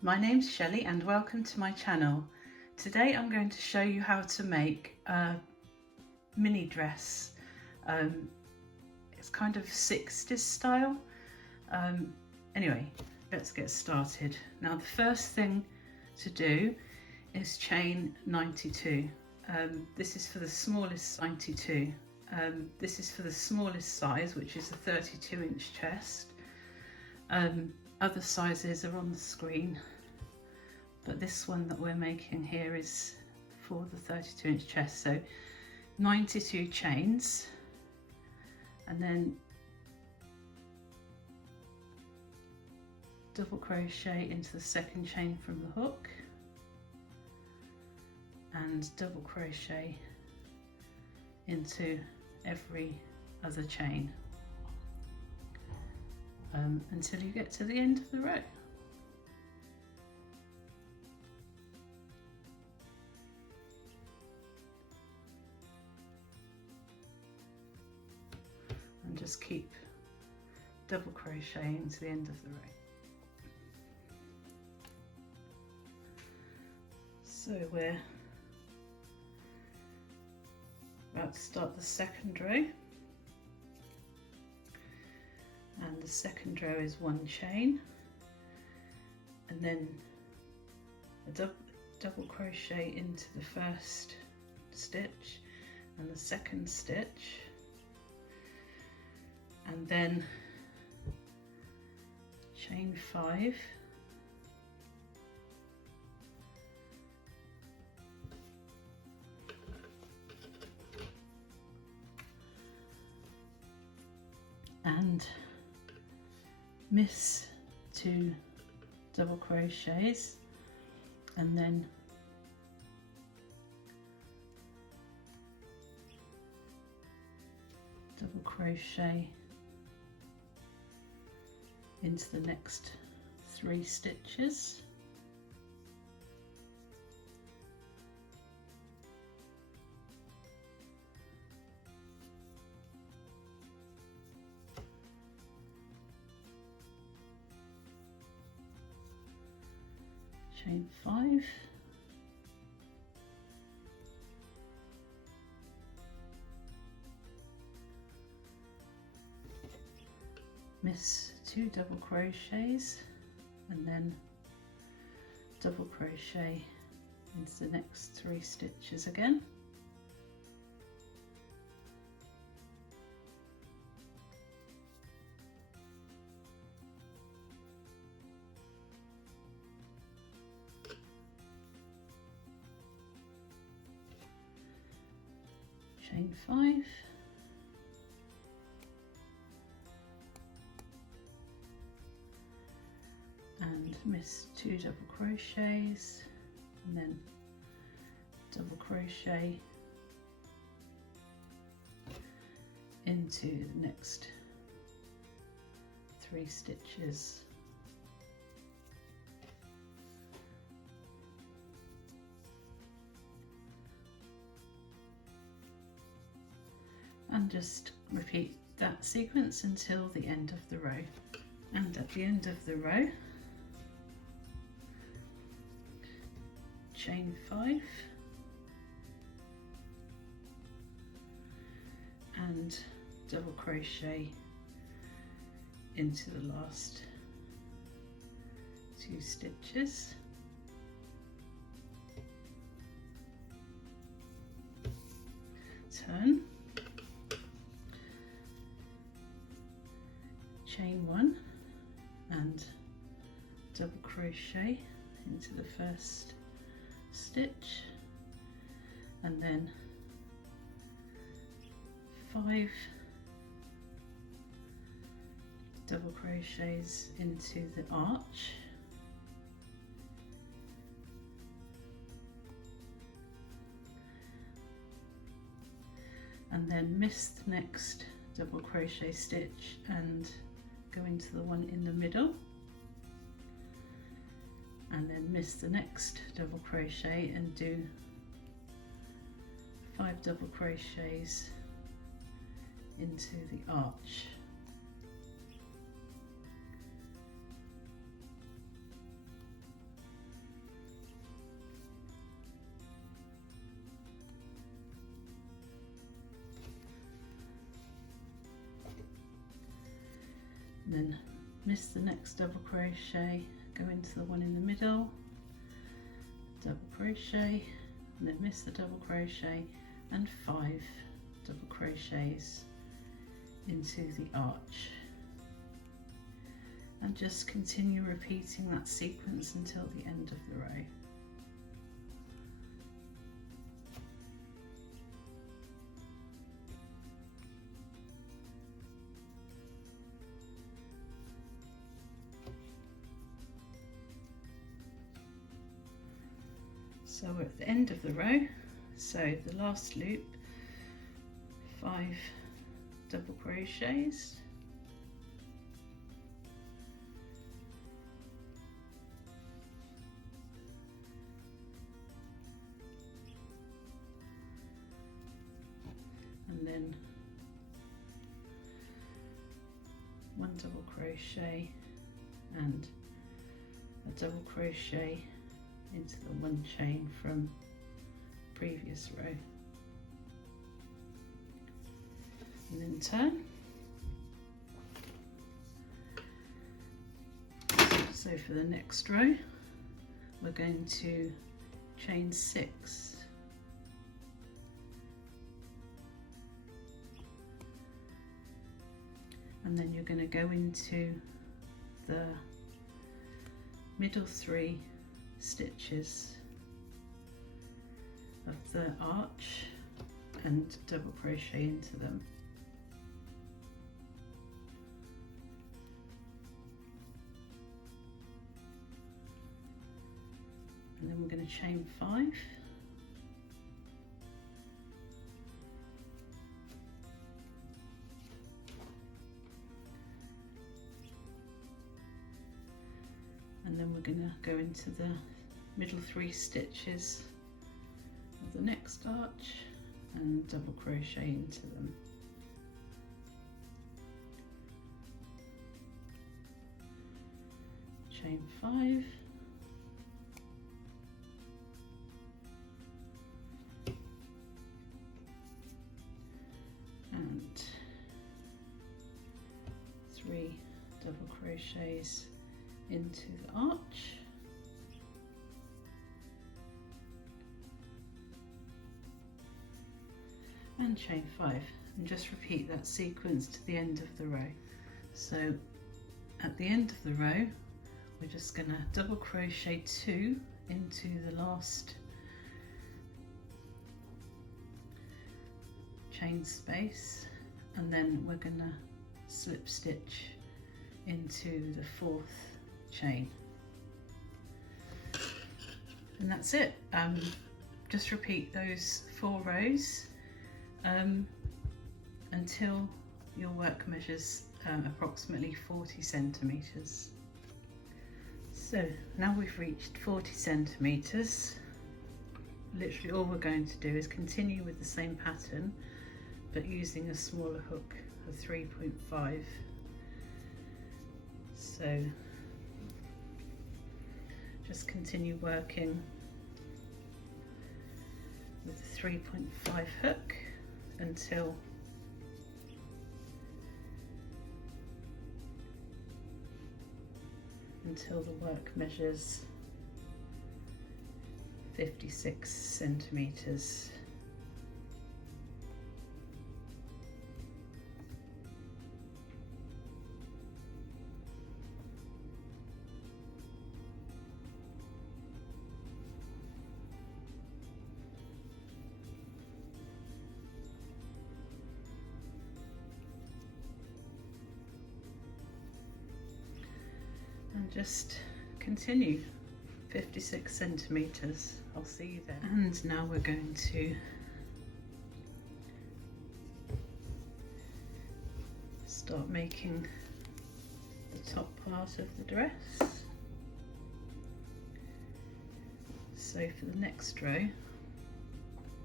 My name's Shelley and welcome to my channel. Today I'm going to show you how to make a mini dress. It's kind of 60s style. Anyway, let's get started. Now the first thing to do is chain 92. This is for the smallest 92. This is for the smallest size, which is a 32-inch chest. Other sizes are on the screen, but this one that we're making here is for the 32-inch chest. So 92 chains, and then double crochet into the second chain from the hook and double crochet into every other chain until you get to the end of the row. And just keep double crocheting to the end of the row. So we're about to start the second row. And the second row is one chain, and then a double crochet into the first stitch and the second stitch, and then chain 5, and miss 2 double crochets, and then double crochet into the next 3 stitches, chain 5, miss 2 double crochets, and then double crochet into the next 3 stitches again, chain 5, and miss 2 double crochets, and then double crochet into the next 3 stitches. And just repeat that sequence until the end of the row. And at the end of the row, chain 5 and double crochet into the last 2 stitches, turn, chain 1 and double crochet into the first stitch, and then 5 double crochets into the arch, and then miss the next double crochet stitch and go into the one in the middle, and then miss the next double crochet and do 5 double crochets into the arch. and then miss the next double crochet, go into the one in the middle, double crochet, and then miss the double crochet, and 5 double crochets into the arch, and just continue repeating that sequence until the end of the row. So we're at the end of the row, so the last loop, 5 double crochets, and then 1 double crochet and a double crochet into the 1 chain from previous row, and then turn. So for the next row we're going to chain 6, and then you're going to go into the middle 3 stitches of the arch and double crochet into them. And then we're going to chain 5, and then we're going to go into the middle 3 stitches of the next arch and double crochet into them. Chain 5, and 3 double crochets into the arch, and chain 5, and just repeat that sequence to the end of the row. So at the end of the row we're just going to double crochet 2 into the last chain space, and then we're going to slip stitch into the 4th chain, and that's it. Just repeat those 4 rows until your work measures approximately 40 centimeters. So now we've reached 40 centimeters. Literally all we're going to do is continue with the same pattern but using a smaller hook of 3.5. So just continue working with the 3.5 hook until the work measures 56 centimeters. And just continue 56 centimeters. I'll see you then. And now we're going to start making the top part of the dress. So for the next row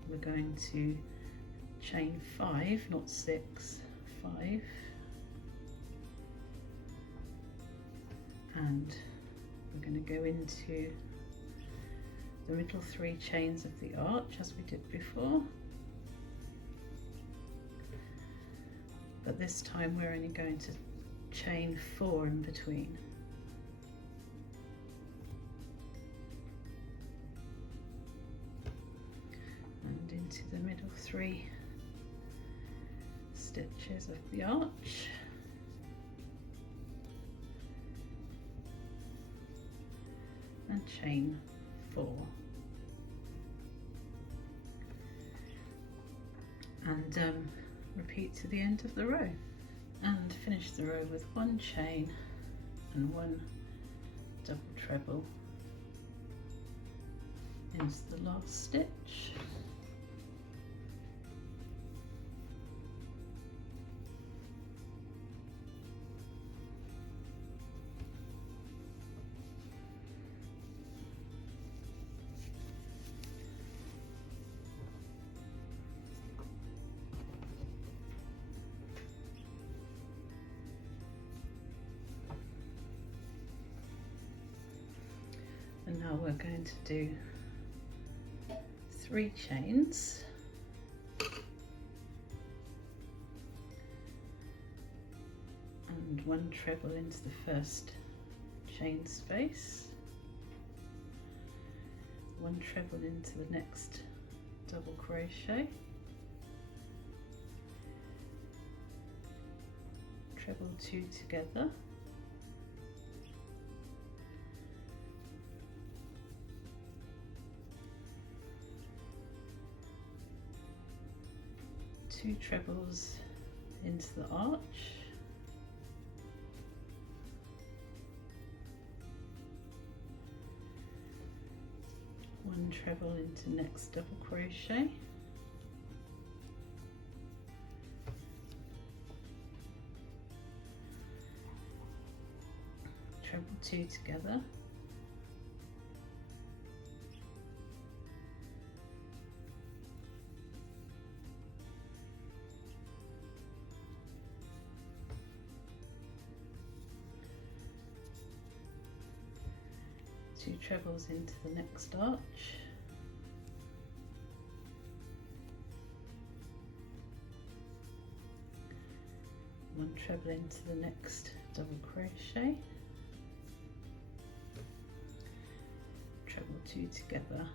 we're going to chain 5, not 6, 5, and we're going to go into the middle 3 chains of the arch as we did before, but this time we're only going to chain 4 in between. And into the middle 3 stitches of the arch. And chain 4. And repeat to the end of the row. And finish the row with 1 chain and 1 double treble into the last stitch. And now we're going to do 3 chains and 1 treble into the first chain space, 1 treble into the next double crochet, treble 2 together, two trebles into the arch, one treble into next double crochet, treble 2 together, two trebles into the next arch, one treble into the next double crochet, treble 2 together,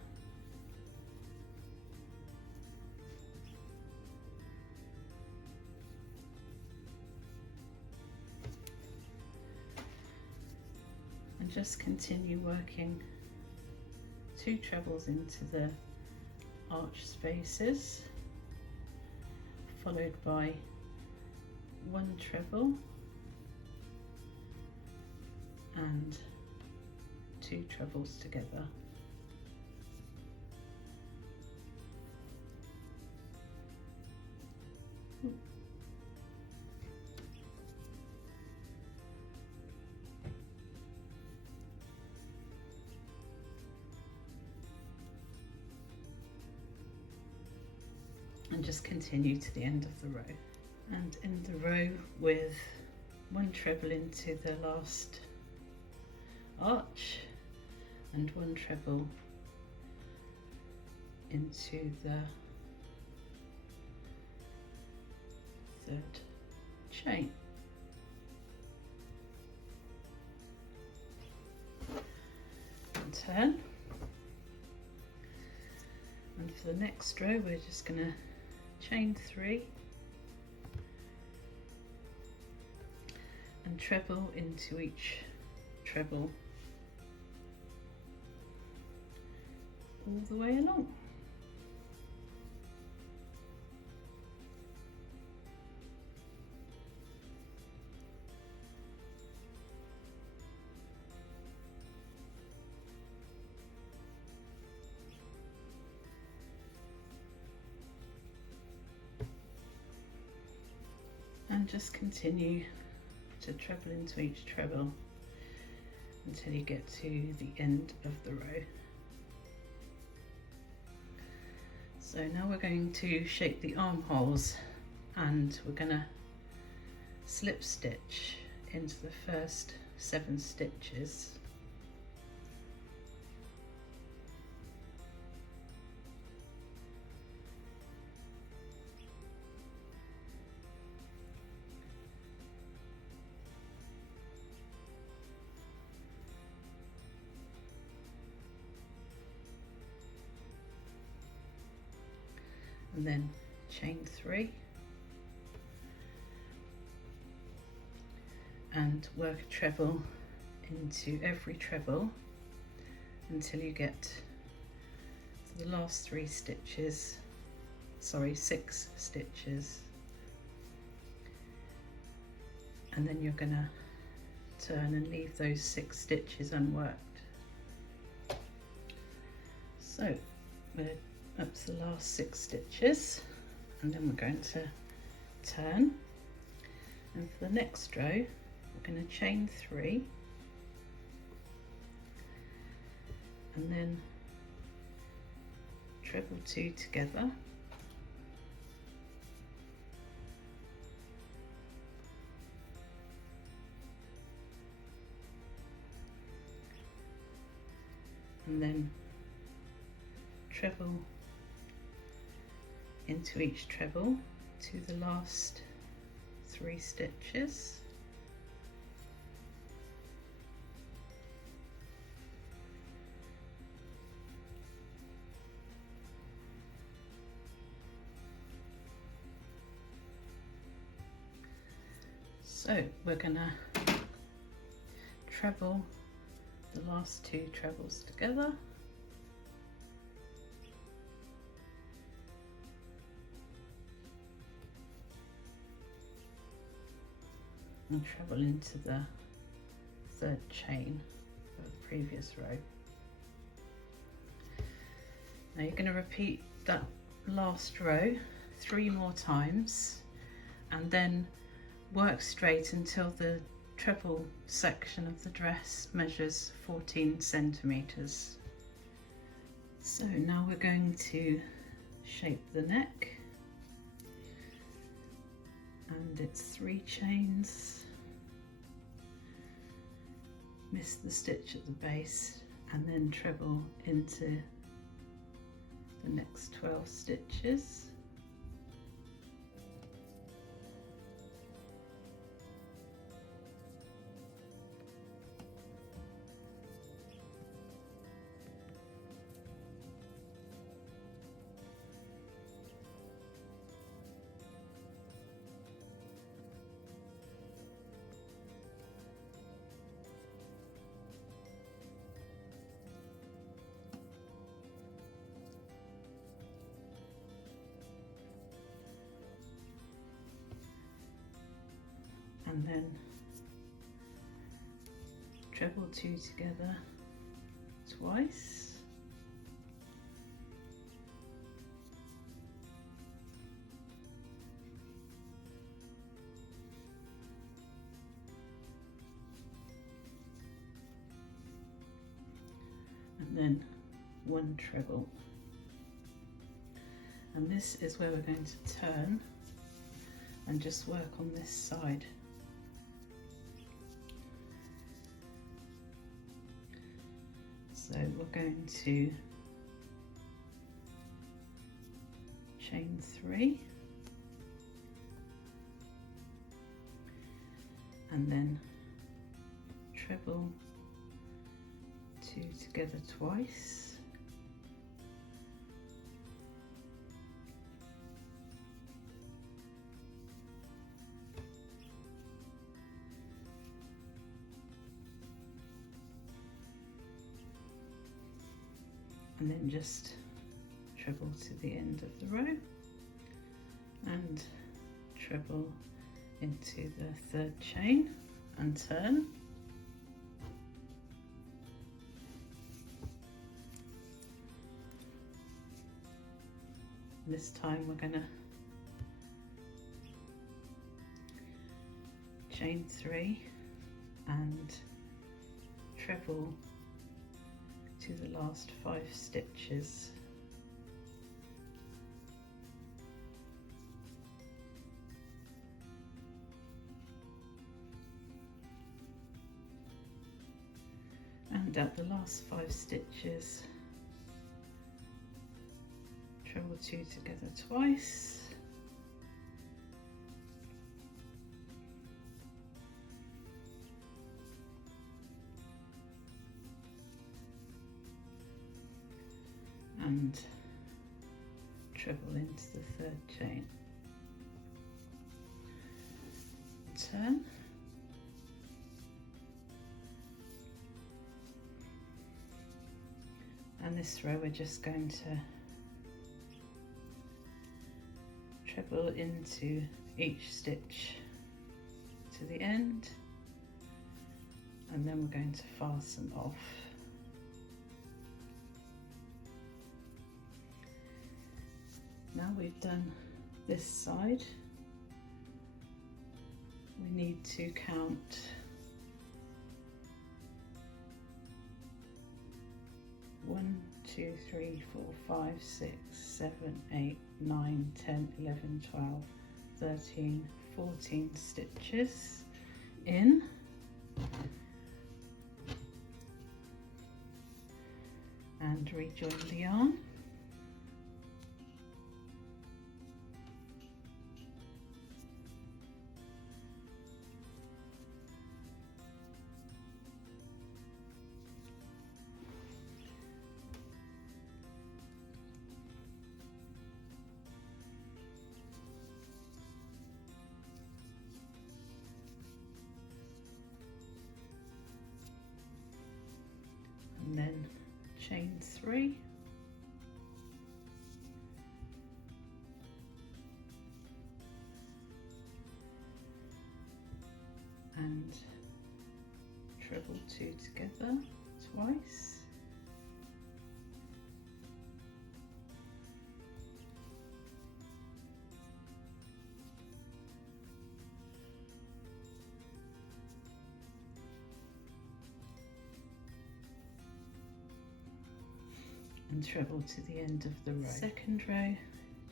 and just continue working 2 trebles into the arch spaces, followed by 1 treble and 2 trebles together. And just continue to the end of the row, and end the row with 1 treble into the last arch and 1 treble into the 3rd chain. And turn, and for the next row we're just going to chain 3 and treble into each treble all the way along. And just continue to treble into each treble until you get to the end of the row. So now we're going to shape the armholes, and we're going to slip stitch into the first 7 stitches. and then chain 3 and work a treble into every treble until you get to the last 6 stitches, and then you're going to turn and leave those 6 stitches unworked. So we're up to the last 6 stitches, and then we're going to turn, and for the next row we're going to chain 3 and then treble 2 together, and then treble into each treble to the last 3 stitches, so we're gonna treble the last 2 trebles together, and treble into the 3rd chain of the previous row. Now you're going to repeat that last row 3 more times, and then work straight until the treble section of the dress measures 14 centimeters. So now we're going to shape the neck, and it's 3 chains, miss the stitch at the base, and then treble into the next 12 stitches. And then treble 2 together twice, and then 1 treble, and this is where we're going to turn and just work on this side. So we're going to chain 3 and then treble 2 together twice, and then just treble to the end of the row and treble into the 3rd chain and turn. This time we're going to chain 3 and treble to the last 5 stitches. And at the last 5 stitches, treble 2 together twice, and treble into the third chain, turn, and this row we're just going to treble into each stitch to the end, and then we're going to fasten off. Now we've done this side, we need to count 1, 2, 3, 4, 5, 6, 7, 8, 9, 10, 11, 12, 13, 14 stitches in, and rejoin the yarn. And then chain 3, and treble 2 together twice, and treble to the end of the row. Second row,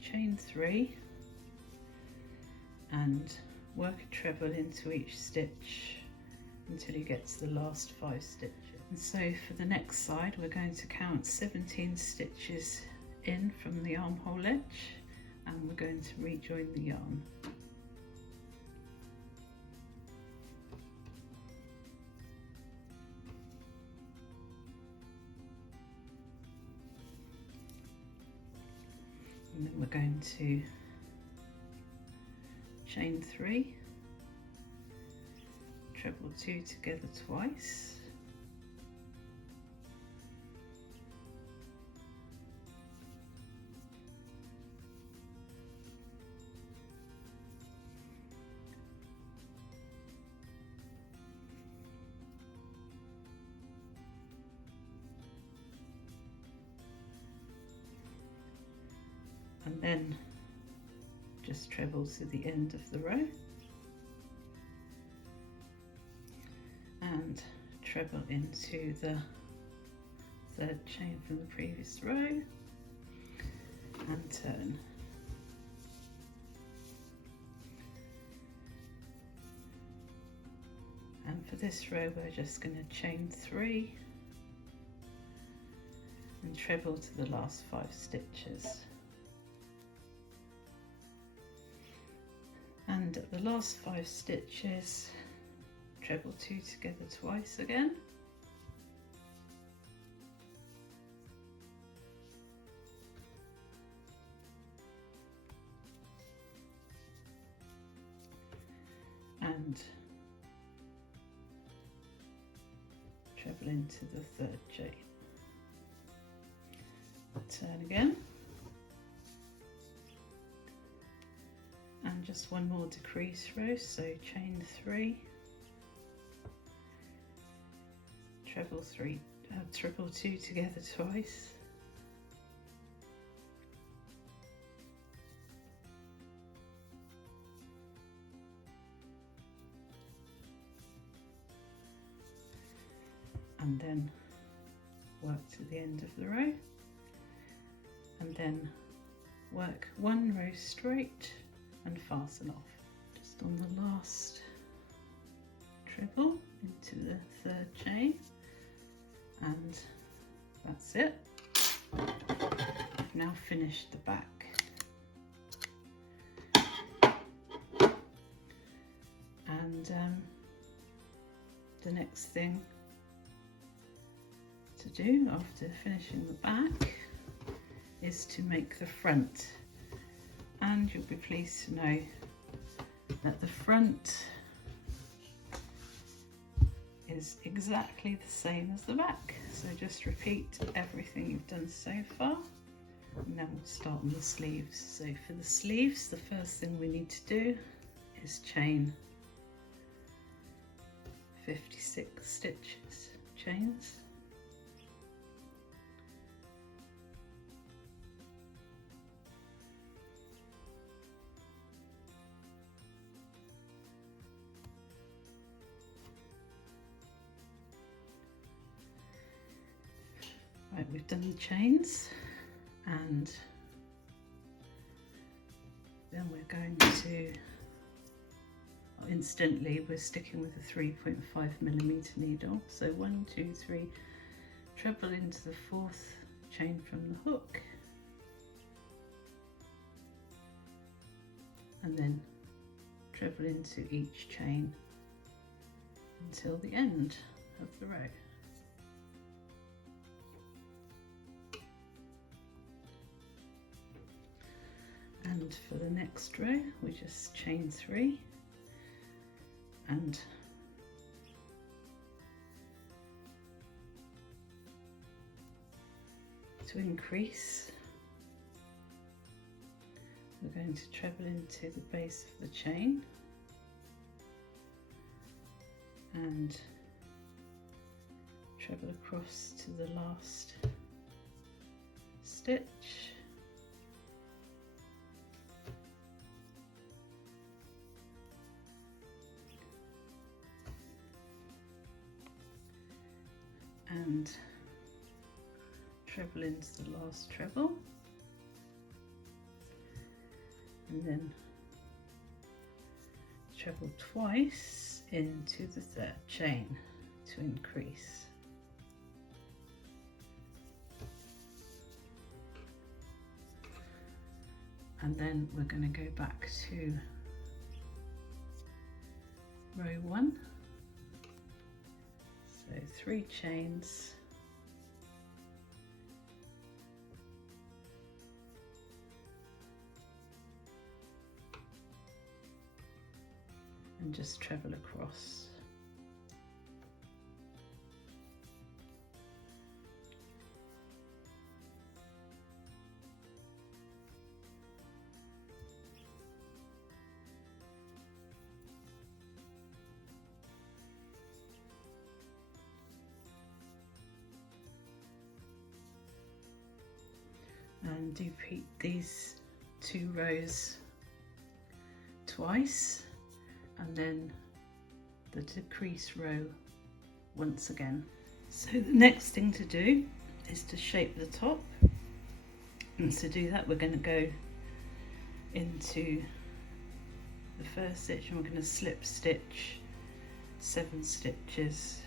chain 3 and work a treble into each stitch until you get to the last 5 stitches. And so for the next side we're going to count 17 stitches in from the armhole edge, and we're going to rejoin the yarn. And then we're going to chain 3, treble 2 together twice, and then just treble to the end of the row and treble into the third chain from the previous row and turn. And for this row we're just going to chain 3 and treble to the last 5 stitches. And at the last 5 stitches, treble 2 together twice again, and treble into the third chain. Turn again. And just one more decrease row, so chain 3, treble 2 together twice, and then work to the end of the row, and then work one row straight and fasten off. Just on the last treble into the third chain, and that's it. I've now finished the back. And the next thing to do after finishing the back is to make the front. and you'll be pleased to know that the front is exactly the same as the back. So just repeat everything you've done so far, and then we'll start on the sleeves. So for the sleeves, the first thing we need to do is chain 56 stitches, chains. Right, we've done the chains, and then we're going to, instantly we're sticking with a 3.5mm needle. So 1, 2, 3, treble into the 4th chain from the hook, and then treble into each chain until the end of the row. And for the next row, we just chain 3 and to increase, we're going to treble into the base of the chain and treble across to the last stitch. And treble into the last treble, and then treble twice into the 3rd chain to increase. And then we're going to go back to row 1. So 3 chains, and just treble across. And repeat these 2 rows twice, and then the decrease row once again. So the next thing to do is to shape the top, and to do that we're going to go into the 1st stitch and we're going to slip stitch 7 stitches.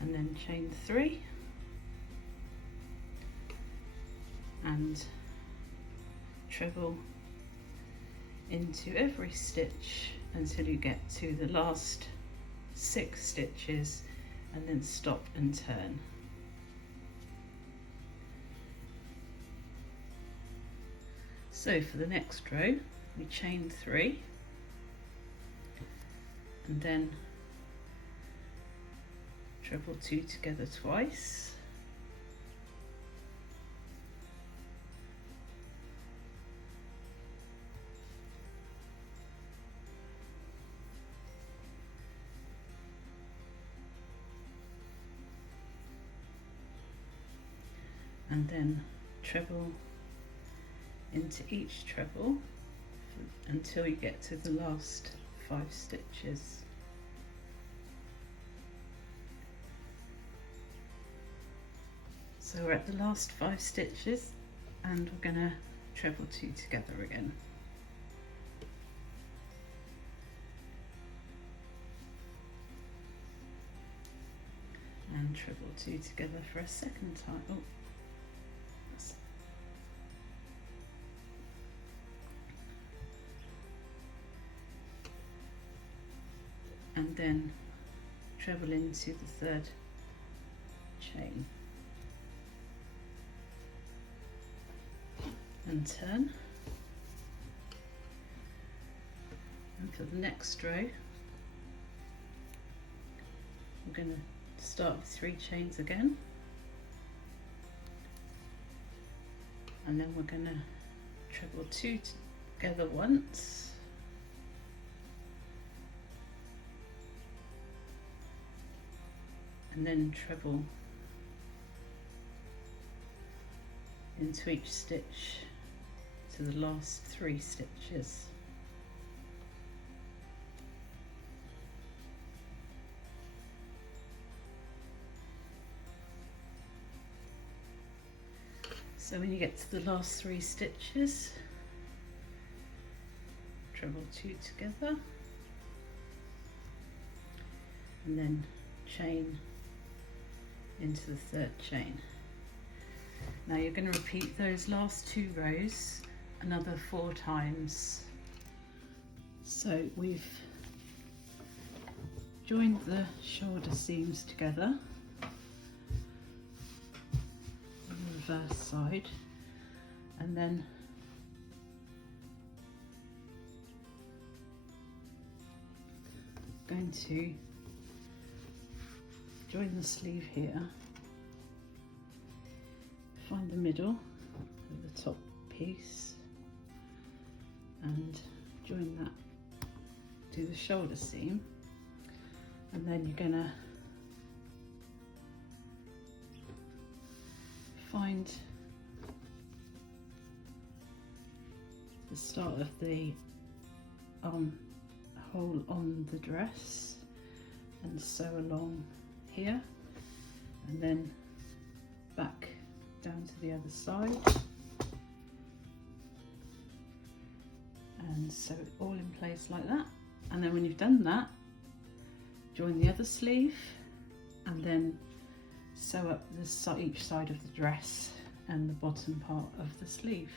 And then chain 3 and treble into every stitch until you get to the last 6 stitches, and then stop and turn. So for the next row we chain 3 and then treble 2 together twice, and then treble into each treble until you get to the last 5 stitches. So we're at the last 5 stitches and we're going to treble 2 together again. And and treble 2 together for a second time. Oh, and then treble into the 3rd chain and turn. And for the next row, we're going to start with 3 chains again, and then we're going to treble 2 together once, and then treble into each stitch to the last 3 stitches. So when you get to the last 3 stitches, treble 2 together, and then chain into the 3rd chain. Now you're going to repeat those last 2 rows another 4 times. So we've joined the shoulder seams together on the reverse side, and then going to join the sleeve here, find the middle of the top piece and join that to the shoulder seam, and then you're going to find the start of the hole on the dress and sew along here, and then back down to the other side and sew it all in place like that. And then when you've done that, join the other sleeve and then sew up each side of the dress and the bottom part of the sleeve.